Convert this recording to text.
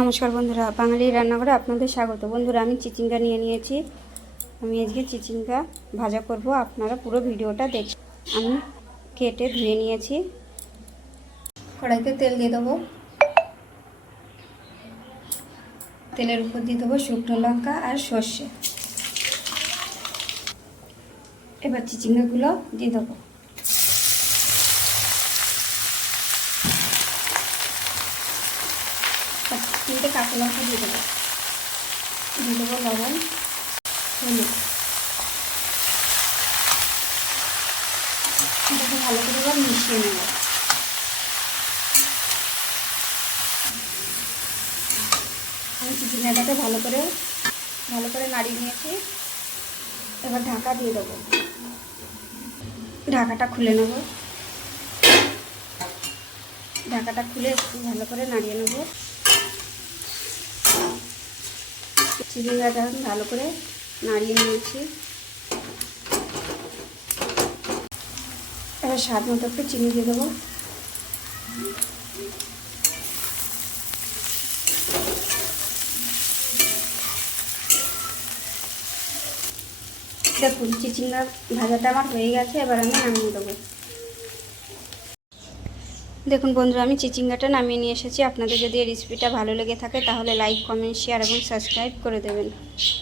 নমস্কার বন্ধুরা, বাঙালি রান্নাঘরে আপনাদের স্বাগত। বন্ধুরা, আমি চিচিঙ্গা নিয়ে নিয়েছি। আমি আজকে চিচিঙ্গা ভাজা করব। আপনারা পুরো ভিডিওটা দেখুন। আমি কেটে ধুয়ে নিয়েছি। কড়াইতে তেল দিয়ে দেবো। তেলের উপর দিয়ে দেবো শুকনো লঙ্কা আর সর্ষে। এবার চিচিঙ্গাগুলো দিয়ে দেবো। তিনটে কাঁচা লঙ্কা দিয়ে দেবো লবণ, হলুদ। এটাকে ভালো করে এবার মিশিয়ে নেব। আমি চিচিঙ্গাটাকে ভালো করে নাড়িয়ে নিয়েছি। এবার ঢাকা দিয়ে দেবো। ঢাকাটা খুলে নেব। ঢাকাটা খুলে ভালো করে নাড়িয়ে নেব। চিচিঙ্গাটা ভালো করে নাড়িয়ে নিয়েছি। এবার স্বাদ মতো একটু চিনি দিয়ে দেবো। দেখুন, চিচিঙ্গা ভাজাটা আমার হয়ে গেছে। এবার আমি নামিয়ে দেবো। দেখুন বন্ধুরা, আমি চিচিঙ্গাটা নামিয়ে নিয়ে এসেছি। আপনাদের যদি এই রেসিপিটা ভালো লেগে থাকে তাহলে লাইক, কমেন্ট, শেয়ার এবং সাবস্ক্রাইব করে দেবেন।